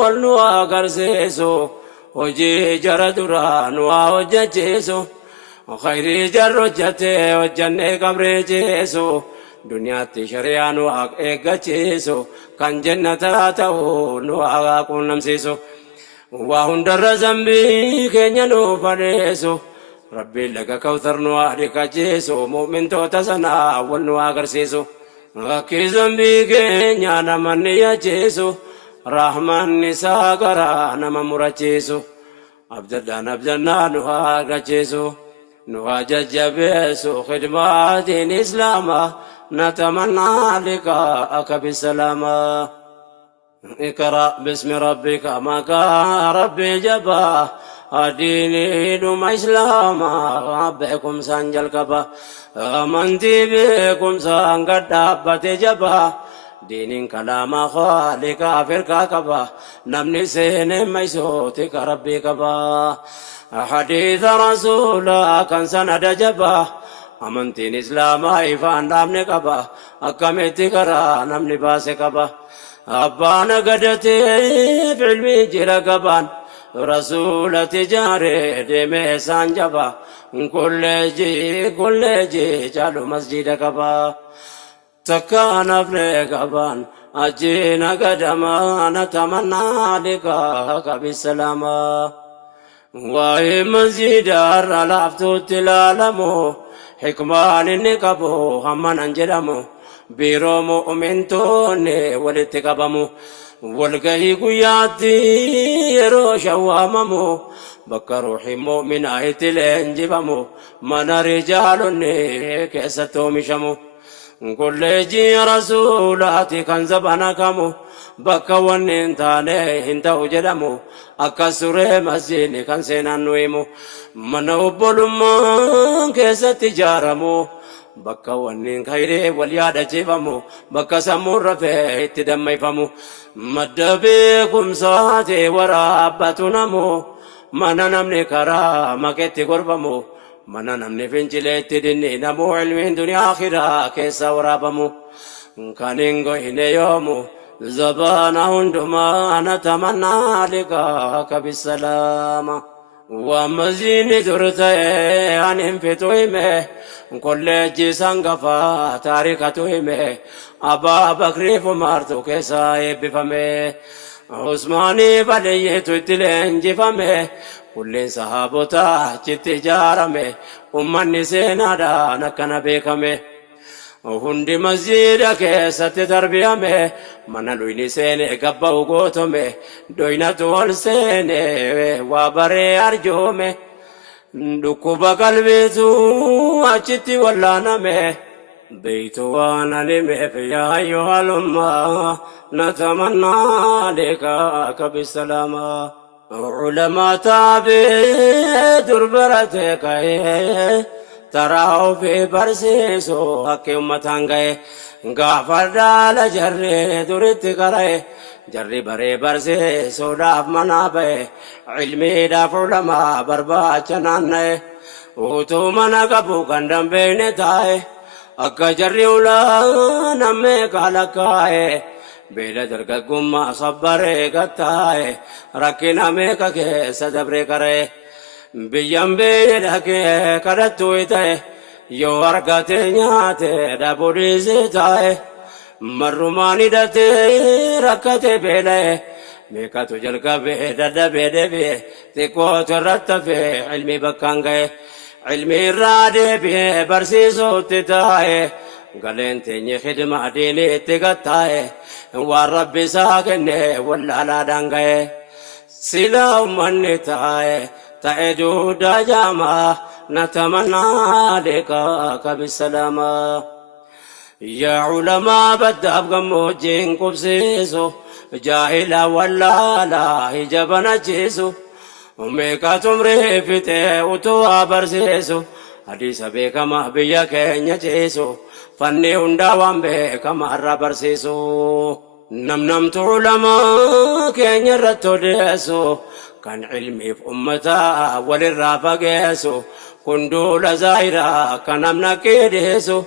والنو أغرسيسو وجي جردرا نو وججيسو خيري جرجته وجنة قبرجيسو دنيا تشريع نو أغجيسو كان جنة تاتو نو أغاكم نمسيسو وهندر زنبي كينيا نو فريسو ربي لك كوثر نو أغجيسو مؤمن توتسنا والنو أغرسيسو أكي زنبي كينيا نمني يجيسو رحمن نساقرا نممرجيسو أبدالله نبدالنا نو أغجيسو نو ججبيسو خدمات الإسلام نتمنى لقاءك بالسلامة اقرأ باسم ربك ما كان ربي جبا الديني دوم إسلاما بكم سنجل كبا أمنتي بكم سنقد دابت جبا دين كلام خالق فرقا كبا نمني سين ميسوتك ربي كبا حديث رسولا كان سند جبا أمنتين إسلاما إفان نامني كبا أكمتي كرا نمني باسي كبا أبانا قدتي في علمي جرى كبان رسول تجاري دمي سانجبا كل جي جالو مسجد كبا تكان أفني كبان أجينا قدما نتمنى لقاك بالسلامة واي مسجد الرلافتو تلالمو حكمان النقبو همان انجلمو بيرو مؤمنتوني ولتقبمو والقهي قياتي يرو شواممو بك روحي مؤمن آيت الانجبمو من رجالني كيستو مشمو كل جي رسولاتي كان زبنكمو بك ونين تاني انتو جدمو أكسره مسجد كان سينان نويمو من أبولما كيسة تجارمو بك ونين خيري واليادة جيبمو بك سمور رفه تدمي فمو مد بكم ساتي ورابتنمو من نمني كرا مكتي قربمو من نمني فنجلت دني نمو علمين دنيا آخرة كيسة ورابمو كانينغو هنا يومو زبانا هندما نتمنى لقاك بالسلامة ومزين درتي عن انفتوهمه كل جيسان قفا تاريكتوهمه أبا بكري فمارتو كيساي بفمه عثماني بليتو اتلين جفمه كل صحابتا جت جارمه أمني سينادا نكنا بيكمه hundi masjida keessatti darbiyame mana luyni seene gabbaa'u gootome doynatu ol seene waa baree arjoome dhukkuba qalbiitu achitti wallaaname beeytu waan alimeef yaa ayyuhalummaa natamannaa likaaka bisalaama ulamaa taabee durbarate ka'ee تراو في برسيسو حكي امتان گئے غافر دال جرے درت کرے جري بري برسيسو داف منابے علمي داف علماء بربا چنان اوتو منا قبو گندم بین تائے اکا جري اولا نمے کالکائے بیل درگ گما صبرے گتائے رکنا میں ککے صدبرے کرے biyyaan beelakee kadhattuu ta'e yoo argate nyaate dhabuudhiisee taa'e marrumaan hidhatee rakkate beela'e meeqatu jalqabee dadhabee deebi'e xiqqootu irratti hafee ilmii bakkaan ga'e ilmii irraa deebi'ee barsiisuutti taa'e galeen teenye khidmaa diinii itti gattaa'e waan rabbi isaa kenne wallaalaadhaan ga'e silaa ummanni taa'e تعدو دجاما نتمنى لقاك بالسلامة يا علماء بدأ بقموجين كبسيسو جاهلا ولا لا هجبنا جيسو وميكا تمري فتي وتوا برسيسو حديث بيكا ما بيا كينيا جيسو فني هنداوان بيكا مرة برسيسو نم علماء كينيا رتو ديسو كان علمي في أمتا وللرافقيسو كندول زايرا كان امنا كيديسو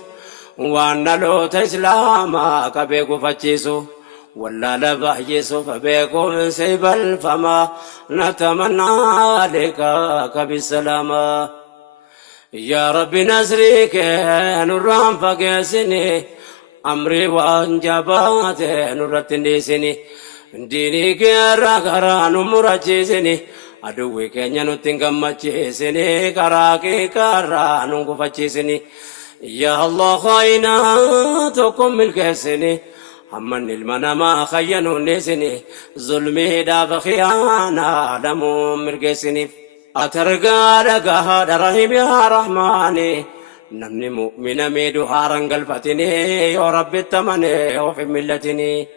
وانا لو تسلاما كبيكو فتشيسو ولا لبهجس فبيكم سيب الفما نتمنى لقاك بالسلامة يا ربي نسريك نرام فقسني أمري وانجبات نرتنيسني ديني كيرا كران مرجسني أدوي كينيا نتنقمتشيسني كراكي كران نقفتشيسني يا الله خايناتكم الكسني همن المنما خينوا نسني ظلمي داب خيانا دمو مرقسني أترقى لقى درهم يا رحماني نمني مؤمن ميدو هارن قلفتني يا رب التمني وفي ملتني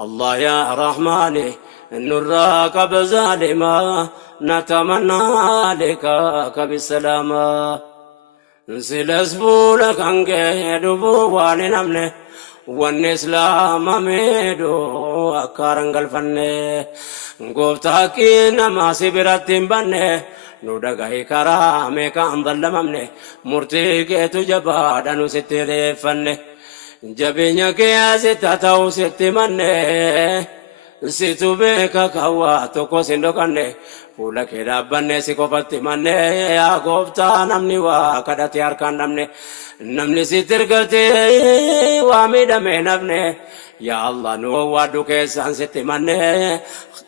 الله يا رحماني نراك بظالما نتمنى لك بالسلامة سلسبولك عنك دبو نمني والإسلام ميدو أكارن قلفني قفتاكي نما سبرتين بني نودغاي كرامي كان ظلممني مرتيك تجبا دانو ستريفني جبينيا كيا ستاتاو ستمني situ beka kawa toko sindokane pula kira banne sikopatti manne ya gofta namni wa kadati arkan namni sitirgate wa midame namne ya allah no wadu ke sansete manne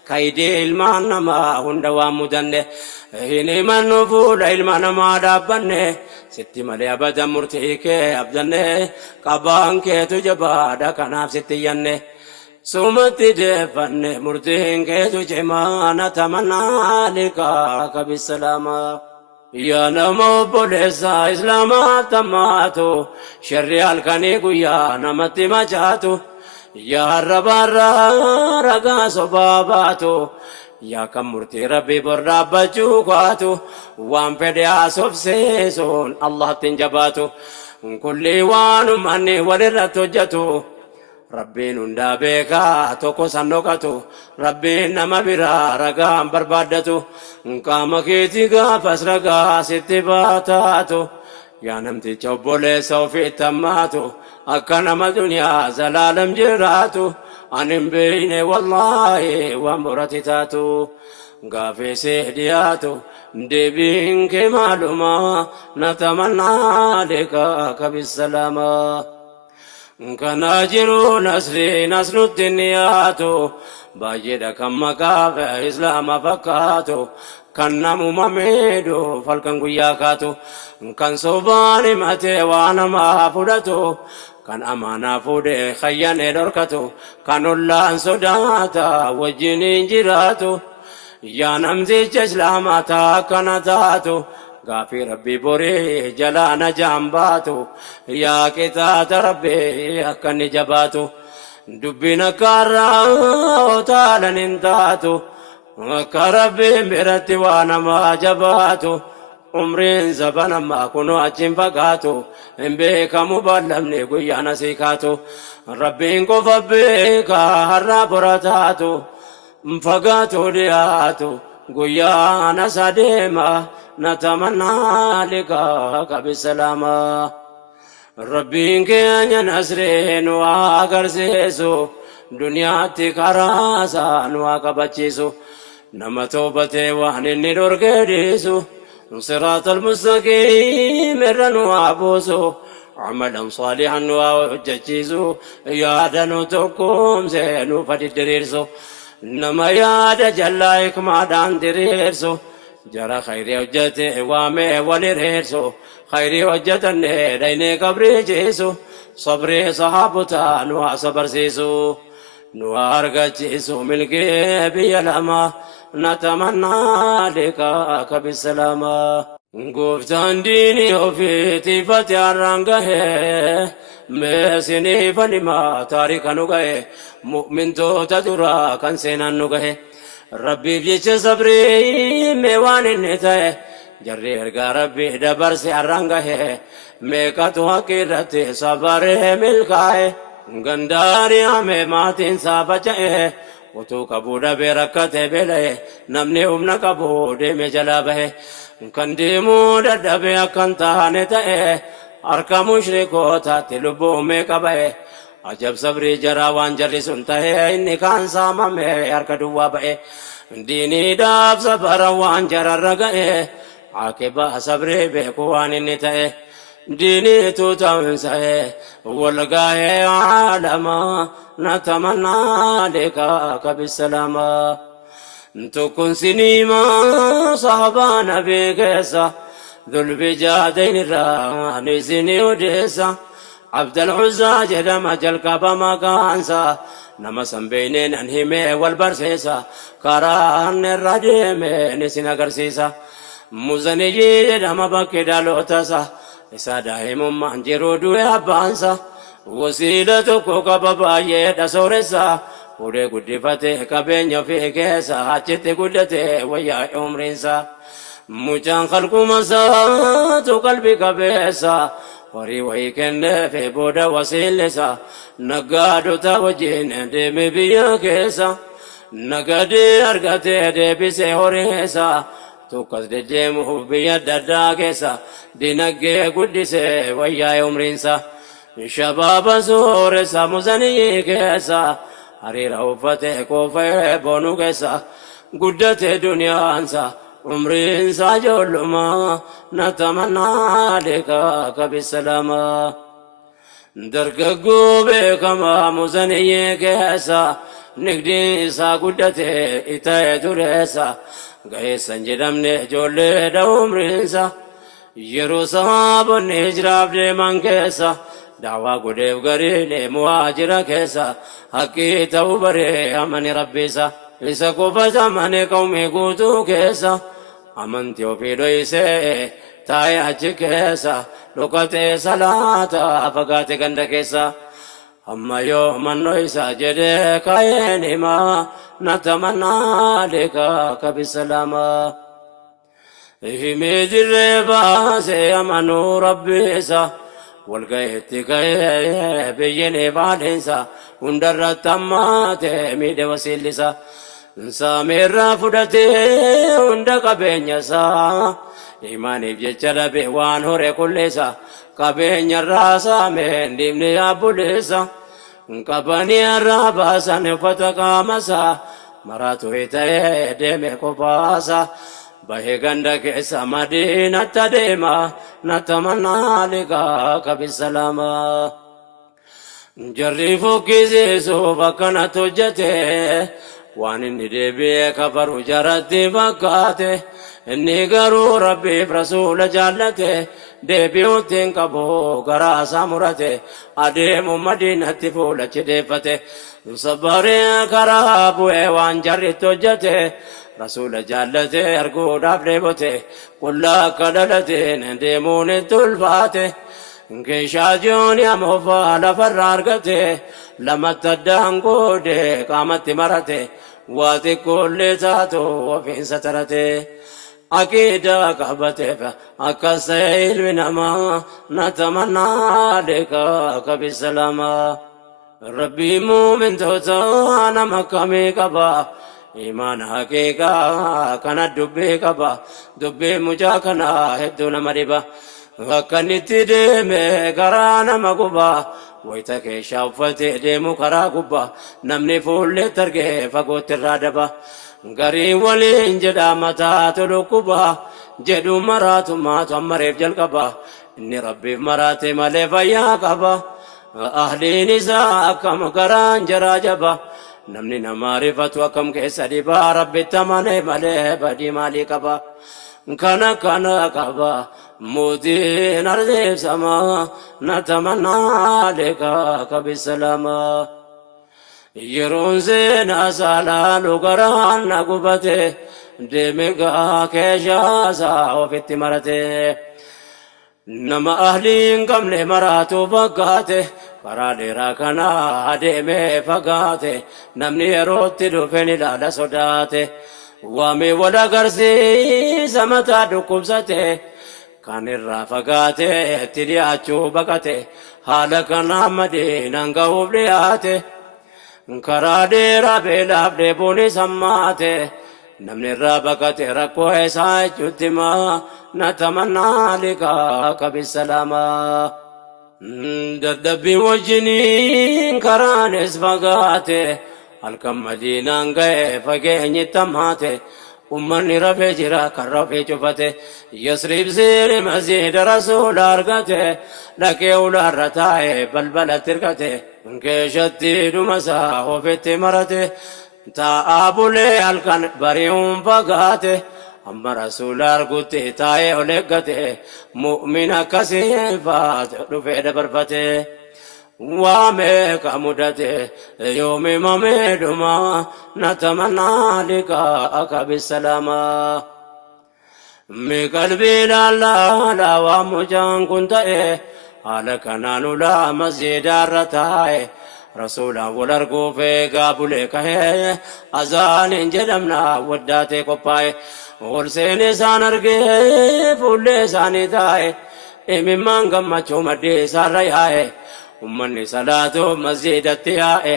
kaide ilman nama hunda wa mudanne ini manu pula ilman nama dabanne sitti male abada murtike abdanne kabanke tujabada kanaf sittiyanne سومتي دفن مرتين كيتو جمانا تمنى لقاك بالسلامة يا نمو بوليسا إسلاما تماتو شريال كنيكو يا نمتي مجاتو يا ربارا رقا صباباتو يا كمرتي ربي برابا جوكاتو وان فدي آسف سيسون الله تنجباتو كل وانو مني ولرتو جتو ربين اندابيكا توكو سنوكاتو ربين نما برا رقام بربادتو نقام كيتي غافس رقا ستباتاتو يا نمتي چوبولي سوفي تماتو أكنما دنيا زلالم جراتو أنم بيني والله ومرتتاتو غافي سيدياتو دبين كمالما نتمنى لك بالسلامة كان أجر نسري نسل الدنياتو باجد كم كاف إسلام فكاتو كان نمو مميدو فالكن قياكاتو كان صوباني ماتي وانا ما فودتو كان أمانا فودي خيان دركتو كان الله صداتا وجنين جراتو يا نمزي جسلاماتا كانتاتو غافي ربي بوري جلانا جامباتو يا كتات ربي أكني جباتو دبنا كارا وطالا ننتاتو كربي مرتي وانا ما جباتو عمرين زبنا ما كنو أجن فقاتو إن بيك مبالمني قيانا سيكاتو ربي انكو فبيك هرى براتاتو فقاتو دياتو قيانا سديما نتمنى لقاك بالسلامة ربي كان نسرين وقرسيسو دنيا تكراسا وقبتشيسو نما توبتي وحن الندور كديسو صراط المستقيم رن وابوسو عملا صالحا وحججيسو يا دنو تقوم زينو فديرسو نما يا دجلايك ما دان دريرسو جرى خيري وجتي وامي ولريرسو خيري وجتني ديني قبري جيسو صبري صحابتا نوا صبر سيسو نوا أرقجيسو ملكي بيلما نتمنى لقاك بالسلامة قفتان ديني وفيتي فتي الرنقه مسيني فنما تاريخ نقه مؤمن تو تدرى كان سينا نقه ربي بيش صبري ميوان النتاي جري ارقى ربي دبر سيارنگه ميكتو حقيرتي صبره ملكاي غنداري آمي ماتين صابچه وتو كبودا بركته بله نمني امنا كبودي مجلابه كنديمو ددبه كنتانه تأه أركا مشركو تاتي لبو ميكبه ajab sabrii jaraa waan jarri sun ta'e inni kaan saamame harka duwwaa ba'e diiniidhaaf sabara waan jararra ga'e akiba sabrii beeku waan inni ta'e diiniitu ta'unsa'e walga'ee alama natamannaa lekaaka bisalama tukun sinima sahaba nabii keessa dhulbi jaadeenirraa nisini odeessa abdal uzaa jedhama jalqaba maqaansa nama san beeyneen an himee wal barsiisa karaan irra deeme nisin agarsiisa muzaniyyi jedhama bakki dhalootaasa isa daa'imummaan jiruu du'e abbaansa wasiila tokko qaba baay'eedha sooressa fuudhee guddifate qabeenya ofii keessa achitti guddate wayyaa umriinsa mucaan qalqumasaatu qalbii qabeessa horii wayii kenneefe booda wasiillisa naggaadota wajjin deeme biyya keessa nagadee argatee deebisee horiisa tukkas deddeemuuf biyya adda addaa keessa dinagdee guddisee wayyaa umriinsa shabaaba sooressa muzanii keessa hariira uffate koofee boonuu keessa guddate duniyaansa umriinsa ijoollummaa natamannaa lekaaka bisalama dargaggoo beekamaa muzanii keessa nigdiin isaa guddate ita'ee tureessa ga'eessan jedhamne ijoolleedha umriinsa yeroo sahaabonni hijraaf deeman keessa daawaa godheef garii deemu'aa jira keessa haqqii ta'uu baree amani rabbiisa isa qofas amane qawmii guutuu keessa amantii ofii dhoysee taa'ee achi keessa dhokatee salaata fagaate ganda keessa amma yoo mannoo isa jedhee kaayeen himaa natamannaa lekaaka bisalama himee dirree baasee amanuu rabbiisa walgayeetti ka'ee biyyinii baadhiinsa hundarratti hammaate miidhe wasiillisa saameerraa fudhatee hunda qabeenyasaa imaaniif jecha dhabe waan hore kulleessa qabeenyarraa saameen dhiibni yaabbuleessa qabanii irraa baasan uffata qaamasaa maraatu ta'ee deeme kophaasa bahee ganda keessa madiinatti adeema natamannaa lekaaka bisalama jarri fokkisiisuuf akkanatti hojjete waan inni deebi'ee kafaru jaratti fakkaate inni garuu rabbiif rasuula jaallate deebi'uutti hin qabu garaasaa murate adeemu madiinatti fuulachi deeffate sabbaree karaa bu'ee waan jarritti hojjete rasuula jaallate arguudhaaf dheebote qullaa akka dhalateen deemuun itti ulfaate keeshaa jooni amoofaa lafarraa argate lamatti addaan qoode qaamatti marate waa xiqqoollee taatu ofiinsa tarate aqiidaa qabateef akkas ta'e ilmi namaa natamannaa lekaaka bisalama rabbii muumintoota nama akkamii qaba imaana haqiiqaa kana dubbii qaba dubbii mucaa kana hedduu nama dhiba akkanitti deeme garaa nama guba wayita keeshaa uffatee deemu karaa gubba namni fuulleetti argee fagootti irraa daba garii waliin jedha mataatu dhukkuba jedhu maraatummaatu ammareef jalqaba inni rabbiif maraate malee fayyaa qaba ahliin isaa akkam garaan jaraa jaba namni namaa rifatu akkam keessa dhibaa rabbitti amane malee badii maalii qaba kana qaba mootiin ardiif samaa natamannaa lekaaka bisalama yeroon seenaa saalaalu garaan na gubate deeme gaa keeshaasaa ofitti marate nama ahliin qabne maraatu fakkaate karaa dheeraa kana adeemee fagaate namni yerootti dhufeen ilaala sodaate waamee wal agarsiisa mataa dhukkubsate kan irraa fagaate itti dhiyaachuu baqate haala kanaa madiinaan gahuuf dhiyaate karaa dheeraa beelaaf dheebuunis hammaate namni irraa baqate rakkoo isaa jechuutti maa natamannaa lekaaka bisalama Dadhabbii wajjiniin karaanis fagaate halkan madiinaan ga'e fageenyi tammaate ummanni rafee jira kan rafee cufate Yasrib seene masjiida rasuula argate dhaqee ulaarra taa'e balbalatti hirkate keeshatti dhumasaa ofitti marate taa'aa bulee halkan bari'uun fagaate amma rasuula argutti taa'ee ol eeggate mu'min akkasii faate dhufee dabarfate waame ka mudate yoomi mamee dhuma natamannaa liqaa'aka bisalama mi qalbii laallaa waan mucaan kun ta'e haala kanaan ulaa masjiidaarra taa'e rasuulaan wal arguuf eegaa bulee kahee azaaniin jedhamna waddaatee qophaa'e ol seenee isaan argee fuullee isaanii taa'e imimmaan gammachuu maddee isaarra yaa'e ummanni salaatu masjiidatti yaa'e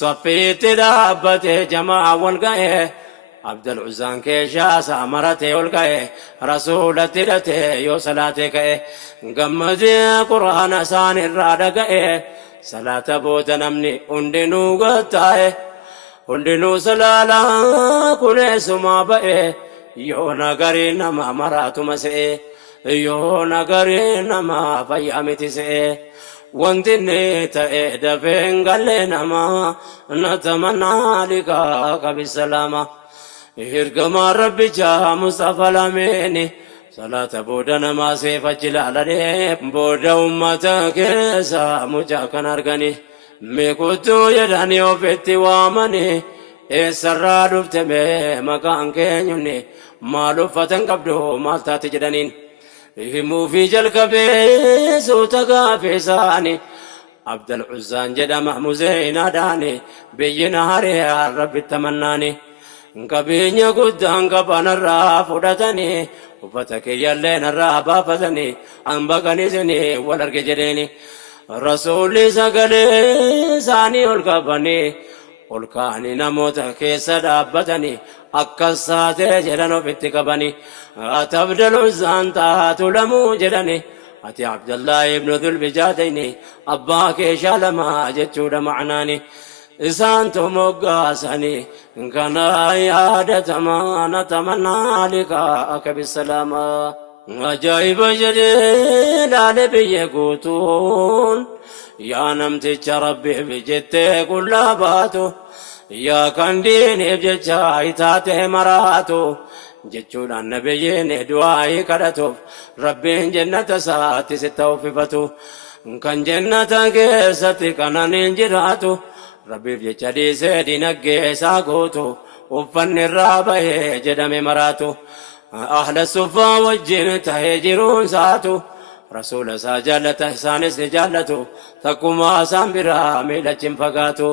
saffiitti dhaabbate jamaa wal ga'e Abdul Uzzaan keeshaa isaa maratee ol ga'e rasuulatti hidhate yoo salaatee ka'e gammadee quraana isaan irraa dhaga'e salaata booda namni hundinuu gattaa'e hundinuu salaalaa kuneessumaa ba'e yoo nagarii nama maraatuma se'e yoo nagarii nama fayyaa miti se'e wanti inni ta'e dafeen gallee nama natamannaa liqaa'aka bisalama ergamaan rabbicha Mustafa lameeni salaata booda namaa seefachi laaladhee booda ummata keessa mucaa kan argani meekuttuu jedhanii ofitti waamani eessarraa dhufte mee maqaan keenyunni maal uffatan qabdu maal taate jedhaniin himuufii jalqabee suuta gaafee isaani Abdul Uzzaan jedhama muzeenaadhaani biyyina haree rabbitti amannaani qabeenya guddaan qabanarraa fudhatanii uffata kiyyallee narraa baafatanii hambaqaniisanii wal arge jedheeni rasuulli sagalee isaanii ol qabanii ol kaanii namoota keessa dhaabbatanii akkas taatee jedhan ofitti qabanii ati Abdul Uzzaan taatu lamuu jedhani ati Abdullah ibnu Dhulbijaatayni abbaa keeshaa lama jechuudha macnaani isaantu moggaasanii kana yaadatamaa natamannaa liqaa'aka bisalama ajaa'iba jedhee laale biyya guutuun yaa namticha rabbiif jettee qullaa baatu yaa kan diiniif jecha itaatee maraatu jechuudhaan nabiyyiin du'aa kadhatuuf rabbiin jannata isaatti sitta uffifatu kan jannata keessatti kananiin jiraatu rabbiif jecha dhiisee dinagdee isaa guutu uffanni irraa bahee jedhame maraatu ahla suffaa wajjin tahee jiruun saatu rasuula isaa jaallata isaanis ni jaallatu takkumaa isaan biraa miidhachiin fagaatu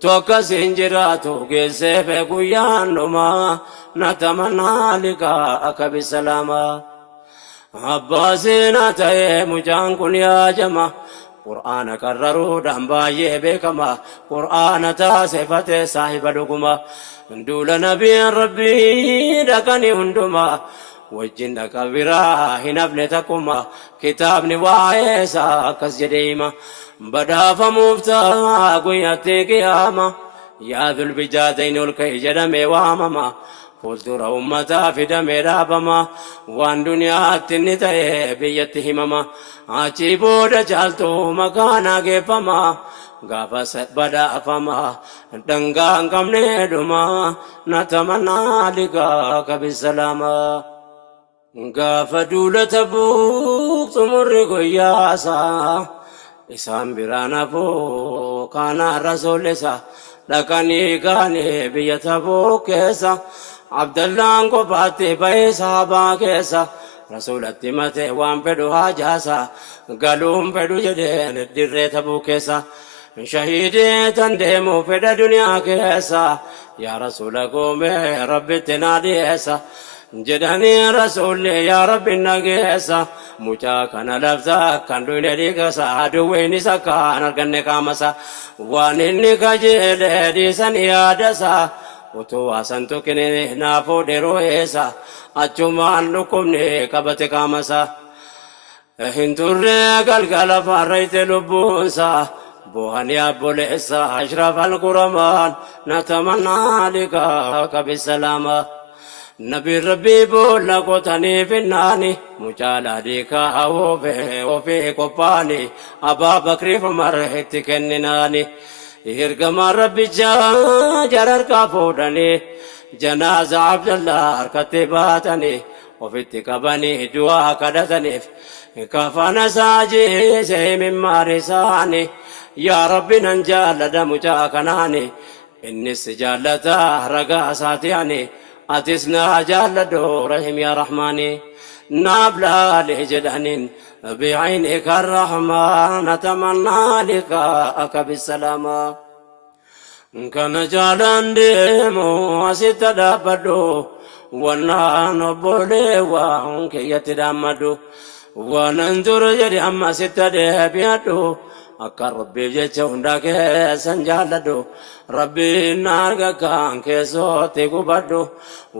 tu akkasiin jiraatu geessee fee guyyaan dhumaa natamannaa liqaa'aka bisalama abbaasiin haa ta'ee mucaan kun yaajama qur'aana qarraruudhaan baay'ee beekama qur'aana taasifate saahiba dhuguma duula nabiin rabbii dhaqanii hunduma wajjin dhaqa biraa hin hafne takkuma kitaabni waa'ee isaa akkas jedhee hima badhaafamuuf ta'a guyyaatti qiyaama yaa Dhulbijaatayni ol ka'i jedhamee waamama fuuldura ummataa fidamee dhaabama waan duniyaatti inni ta'e biyyatti himama achi booda caaltuu makaanaa geeffama gaafa badhaafama dangaa hin qabne dhuma natamannaa liqaa'aka bisalama gaafa duula Tabuuk xumurri guyyaasaa isaan biraan hafuu kaanaan rasuulisa dhaqanii kaanii biyya Tabuuk keessa Abdallaan kophaatti bahee sahabaa keessa rasuulatti matee waan fedhu haajaasa galuun fedhu jedheen dirree Tabuuk keessa shahiidee tan deemu fedha duniyaa keessa yaa rasuula goomee rabbitti naa dhiyeessa jedhanii rasuulli yaa rabbi nageessa mucaa kana labsa kan duyne dhiigasa aduwweenis akkaan arganne qaamasa waan inni kajeelee dhiisan yaadasa utuu waasan tuqine naafuu dheroo eessa achumaan dhukkubne qabate qaamasa هندوري قلقل فريت لبوسا بوهني أبوليسا أشرف القرمان نتمنى لقاك بالسلامة نبي ربي بولا قطني في الناني مجالا ديكا وفي قباني أبا بكر فمرحت كنناني إرقم ربي جرر كافودني جنازة عبد الله كتباتني وفي اتقبني دعا كدتني كفانا ساجي سي من مارساني يا ربي ننجال دمجا كناني إني سجالتا رقا ساتياني أتسنا جال رحم يا رحماني نابلا لجدهن بعينك الرحمن نتمنى لقاءك بالسلامة كان جالان ديمو ستدابدو وانا نبولي وانك يتدامدو وننظر جري أما ستدابيدو akka rabbiif jecha hunda keessan jaalladhu rabbiin arga kan keessootti gubadhu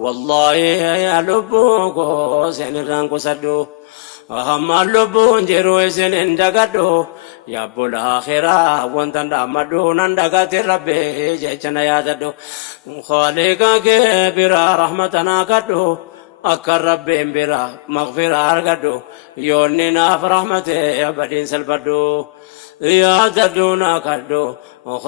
wallaahi yaa lubbuu koo isin irraan qusadhu hamma lubbuun jiru isin hin dagadhu yabbul akhiraa wantan dhaammadhu nan dagati rabbi jecha na yaadadhu khaliqa kee biraa rahmatanaa kadhu akka rabbiin biraa maghfiraa argadhu yoonni naaf rahmate abadiin salphadhu يا تدونا كدو